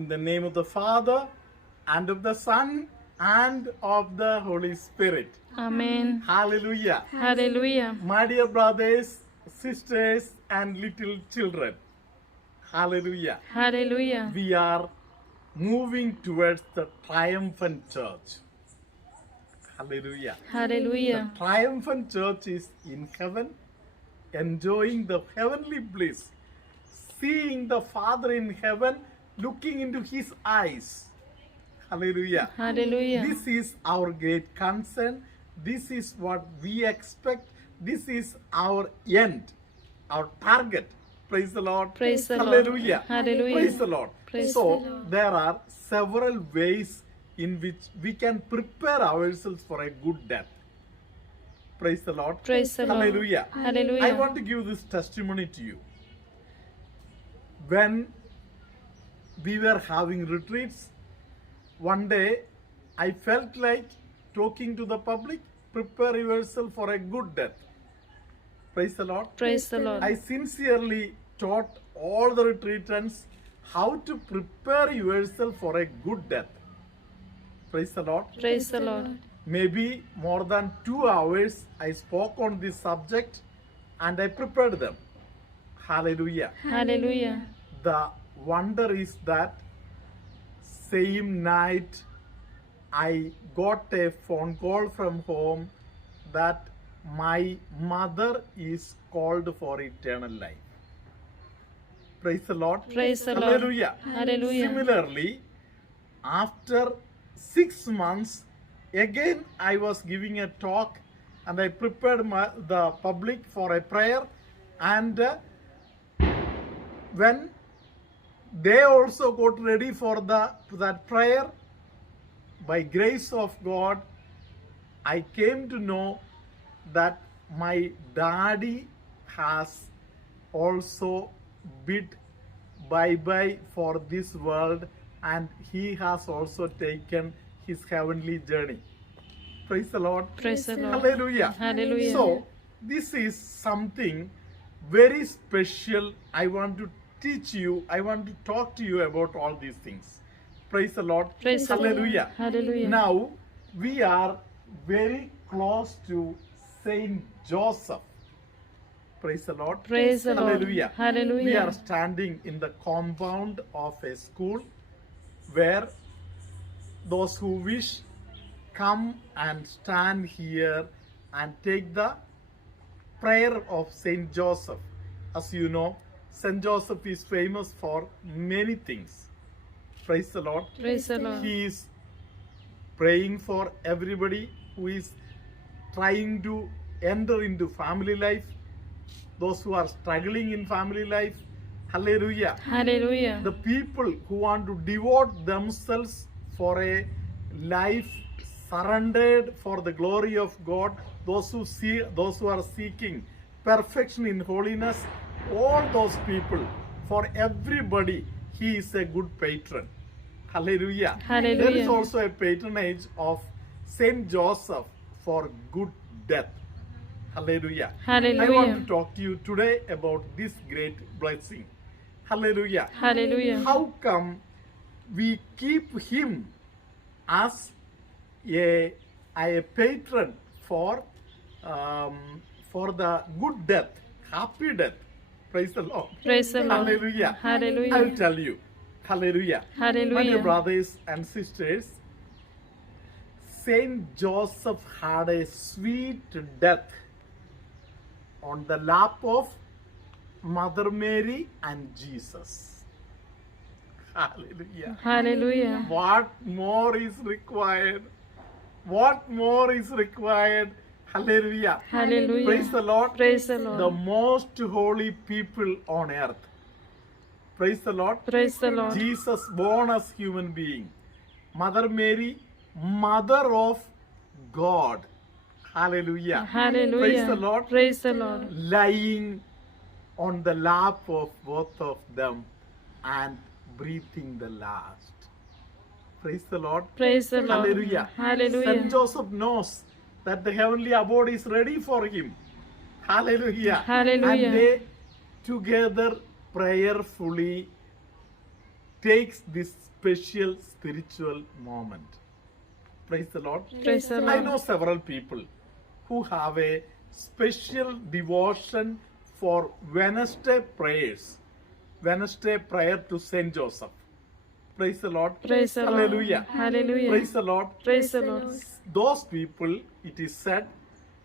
In the name of the Father, and of the Son, and of the Holy Spirit. Amen. Hallelujah. Hallelujah. My dear brothers, sisters, and little children. Hallelujah. Hallelujah. We are moving towards the triumphant church. Hallelujah. Hallelujah. The triumphant church is in heaven, enjoying the heavenly bliss, seeing the Father in heaven, looking into his eyes. Hallelujah. Hallelujah. This is our great concern. This is what we expect. This is our end, our target. Praise the Lord. Praise the Lord. Hallelujah. Hallelujah. Praise the Lord. Praise So, the Lord. there are several ways in which we can prepare ourselves for a good death. Praise the Lord. Praise the Lord. Hallelujah. Hallelujah. I want to give this testimony to you. When we were having retreats, one day I felt like talking to the public, prepare yourself for a good death. Praise the Lord. Praise the Lord. I sincerely taught all the retreatants how to prepare yourself for a good death. Praise the Lord. Praise the Lord. Maybe more than 2 hours I spoke on this subject and I prepared them. Hallelujah. Hallelujah. The wonder is that same night I got a phone call from home that my mother is called for eternal life. Praise the Lord. Praise the Lord. Hallelujah. Hallelujah. Similarly, after 6 months, again I was giving a talk and I prepared the public for a prayer, and when they also got ready for that prayer, by grace of God, I came to know that my daddy has also bid bye-bye for this world, and he has also taken his heavenly journey. Praise the Lord. Praise the Lord. Hallelujah. Hallelujah. So, this is something very special. I want to teach you, I want to talk to you about all these things. Praise the Lord. Praise the Lord. Hallelujah. Hallelujah. Now, we are very close to Saint Joseph. Praise the Lord. Praise the Lord. Hallelujah. Hallelujah. We are standing in the compound of a school where those who wish come and stand here and take the prayer of Saint Joseph. As you know, Saint Joseph is famous for many things. Praise the Lord. Praise the Lord. He is praying for everybody who is trying to enter into family life, those who are struggling in family life. Hallelujah. Hallelujah. The people who want to devote themselves for a life surrendered for the glory of God, those who are seeking perfection in holiness, all those people, for everybody, he is a good patron. Hallelujah. Hallelujah. There is also a patronage of Saint Joseph for good death. Hallelujah. Hallelujah. I want to talk to you today about this great blessing. Hallelujah. Hallelujah. How come we keep him as a patron for the good death, happy death? Praise the Lord. Praise the Lord. Hallelujah. Hallelujah. I will tell you. Hallelujah. Hallelujah. My dear brothers and sisters, Saint Joseph had a sweet death on the lap of Mother Mary and Jesus. Hallelujah. Hallelujah. What more is required? What more is required? Hallelujah. Hallelujah. Praise the Lord. Praise the Lord. The most holy people on earth. Praise the Lord. Praise the Lord. Jesus born as human being. Mother Mary, mother of God. Hallelujah. Hallelujah. Praise the Lord. Praise the Lord. Lying on the lap of both of them and breathing the last. Praise the Lord. Praise the Lord. Hallelujah. Hallelujah. Saint Joseph knows that the heavenly abode is ready for him. Hallelujah. Hallelujah. And they together prayerfully takes this special spiritual moment. Praise the Lord. Praise the I Lord. know several people who have a special devotion for Wednesday prayers. Wednesday prayer to Saint Joseph. Praise the Lord. Praise the Lord. Hallelujah. Hallelujah. Praise the Lord. Praise the Lord. Those people, it is said,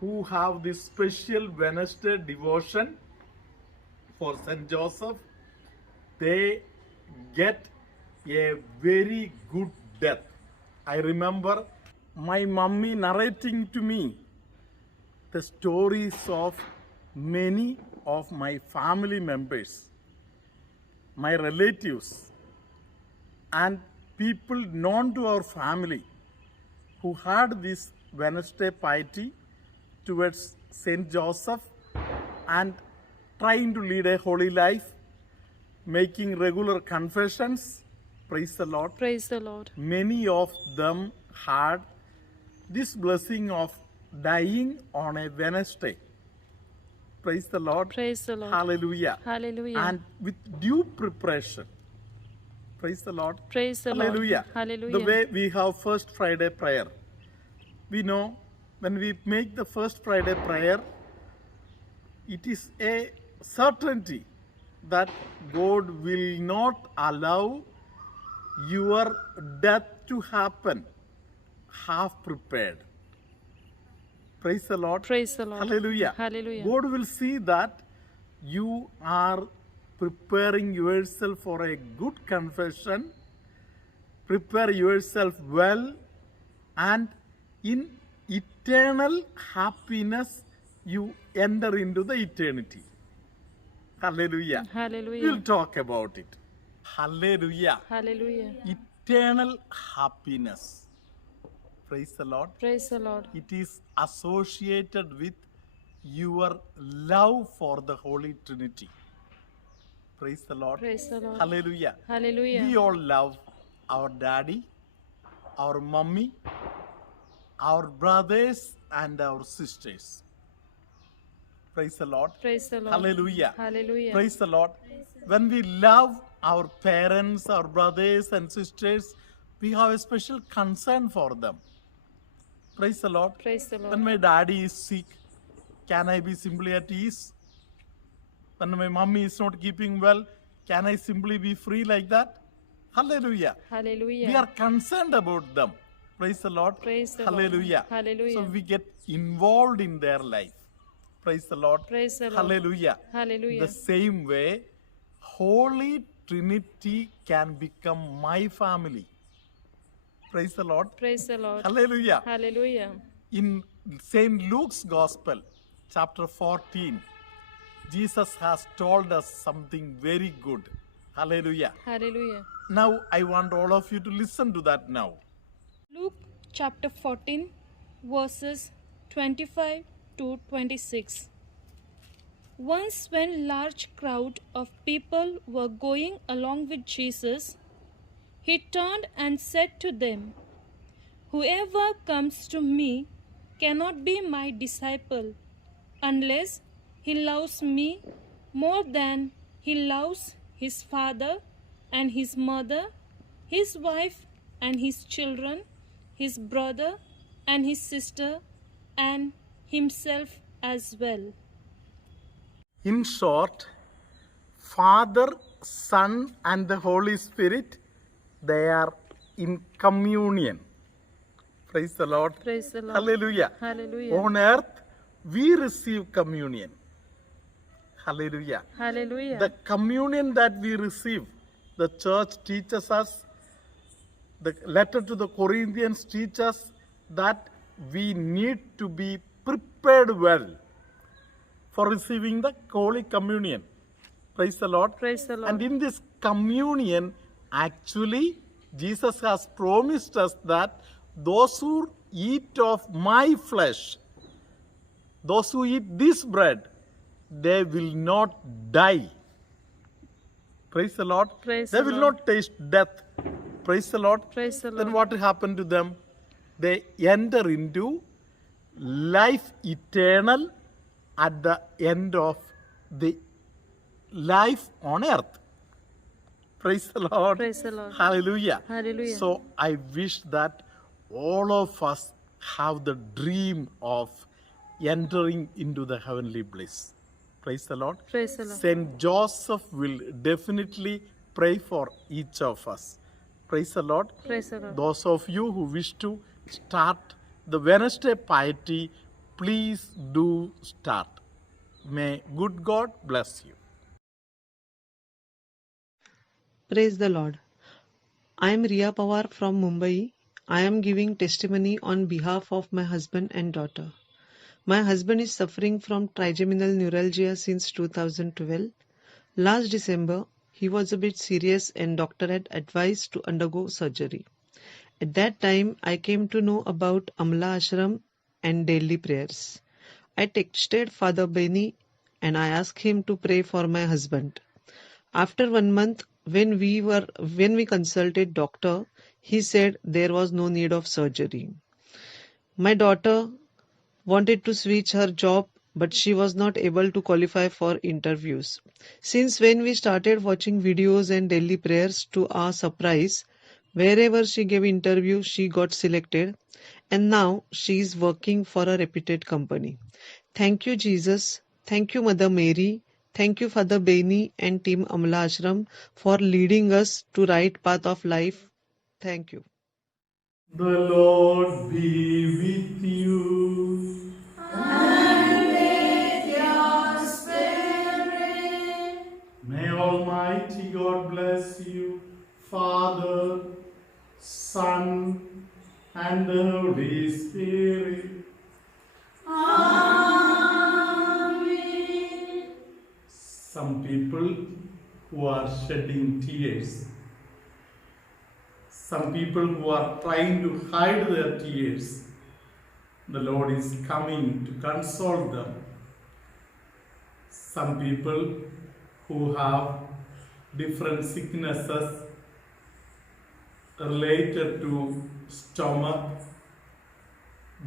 who have this special Wednesday devotion for Saint Joseph, they get a very good death. I remember my mummy narrating to me the stories of many of my family members, my relatives, and people known to our family who had this Wednesday piety towards Saint Joseph and trying to lead a holy life, making regular confessions. Praise the Lord. Praise the Lord. Many of them had this blessing of dying on a Wednesday. Praise the Lord. Praise the Lord. Hallelujah. Hallelujah. And with due preparation. Praise the Lord. Praise the Lord. Hallelujah. Hallelujah. The way we have First Friday prayer. We know when we make the First Friday prayer, it is a certainty that God will not allow your death to happen half prepared. Praise the Lord. Praise the Lord. Hallelujah. Hallelujah. God will see that you are preparing yourself for a good confession, prepare yourself well, and in eternal happiness you enter into the eternity. Hallelujah. Hallelujah. We'll talk about it. Hallelujah. Hallelujah. Eternal happiness. Praise the Lord. Praise the Lord. It is associated with your love for the Holy Trinity. Praise the Lord. Praise the Lord. Hallelujah. Hallelujah. We all love our daddy, our mummy, our brothers, and our sisters. Praise the Lord. Praise the Lord. Hallelujah. Hallelujah. Praise the Lord. When we love our parents, our brothers and sisters, we have a special concern for them. Praise the Lord. Praise the Lord. When my daddy is sick, can I be simply at ease? When my mummy is not keeping well, can I simply be free like that? Hallelujah. Hallelujah. We are concerned about them. Praise the Lord. Praise the Lord. Hallelujah. Hallelujah. So we get involved in their life. Praise the Lord. Praise the Lord. Hallelujah. Hallelujah. The same way, Holy Trinity can become my family. Praise the Lord. Praise the Lord. Hallelujah. Hallelujah. In St. Luke's Gospel, chapter 14, Jesus has told us something very good. Hallelujah. Hallelujah. Now, I want all of you to listen to that now. Luke chapter 14, verses 25 to 26. Once, when large crowd of people were going along with Jesus, he turned and said to them, "Whoever comes to me cannot be my disciple unless he loves me more than he loves his father and his mother, his wife and his children, his brother and his sister, and himself as well." In short, Father, Son, and the Holy Spirit, they are in communion. Praise the Lord. Praise the Lord. Hallelujah. Hallelujah. On earth, we receive communion. Hallelujah. Hallelujah. The communion that we receive, the church teaches us, the letter to the Corinthians teaches us that we need to be prepared well for receiving the Holy Communion. Praise the Lord. Praise the Lord. And in this communion, actually, Jesus has promised us that those who eat of my flesh, those who eat this bread, they will not die. Praise the Lord. Praise They the will Lord. not taste death. Praise the Lord. Praise the Then Lord. what happened to them? They enter into life eternal at the end of the life on earth. Praise the Lord. Praise the Lord. Hallelujah. Hallelujah. So I wish that all of us have the dream of entering into the heavenly bliss. Praise the Lord. Praise the Lord. Saint Joseph will definitely pray for each of us. Praise the Lord. Praise the Lord. Those of you who wish to start the Wednesday piety, please do start. May good God bless you. Praise the Lord. I am Riya Pawar from Mumbai. I am giving testimony on behalf of my husband and daughter. My husband is suffering from trigeminal neuralgia since 2012. Last December, he was a bit serious and doctor had advised to undergo surgery. At that time, I came to know about Amla Ashram and daily prayers. I texted Father Benny and I asked him to pray for my husband. After 1 month, when we consulted doctor, he said there was no need of surgery. My daughter wanted to switch her job, but she was not able to qualify for interviews. Since when we started watching videos and daily prayers, to our surprise, wherever she gave interview, she got selected, and now she is working for a reputed company. Thank you, Jesus. Thank you, Mother Mary. Thank you, Father Beni and Team Amla Ashram for leading us to right path of life. Thank you. The Lord be with you. May Almighty God bless you, Father, Son, and the Holy Spirit. Some people who are shedding tears. Some people who are trying to hide their tears. The Lord is coming to console them. Some people who have different sicknesses related to stomach,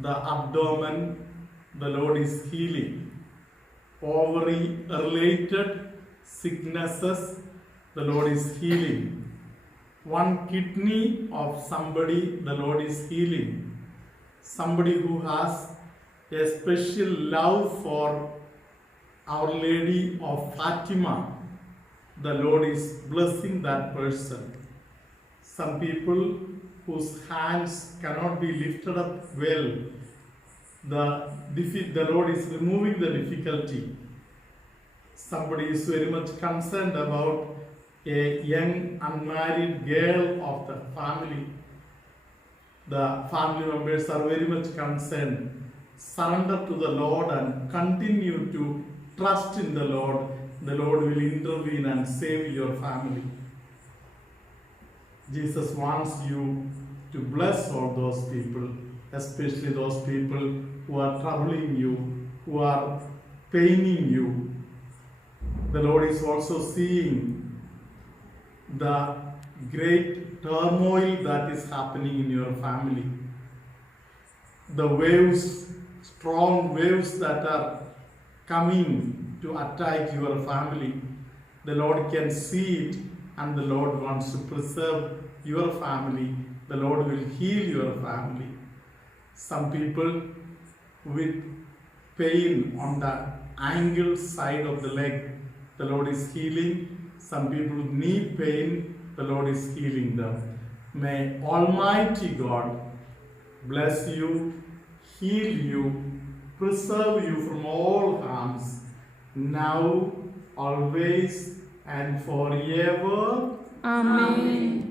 the abdomen, the Lord is healing. Ovary related sicknesses, the Lord is healing. One kidney of somebody, the Lord is healing. Somebody who has a special love for Our Lady of Fatima, the Lord is blessing that person. Some people whose hands cannot be lifted up well, the Lord is removing the difficulty. Somebody is very much concerned about a young unmarried girl of the family. The family members are very much concerned. Surrender to the Lord and continue to trust in the Lord. The Lord will intervene and save your family. Jesus wants you to bless all those people, especially those people who are troubling you, who are paining you. The Lord is also seeing the great turmoil that is happening in your family. The waves, strong waves that are coming to attack your family. The Lord can see it, and the Lord wants to preserve your family. The Lord will heal your family. Some people with pain on the ankle side of the leg, the Lord is healing. Some people with knee pain, the Lord is healing them. May Almighty God bless you, heal you, preserve you from all harms, now, always, and forever. Amen.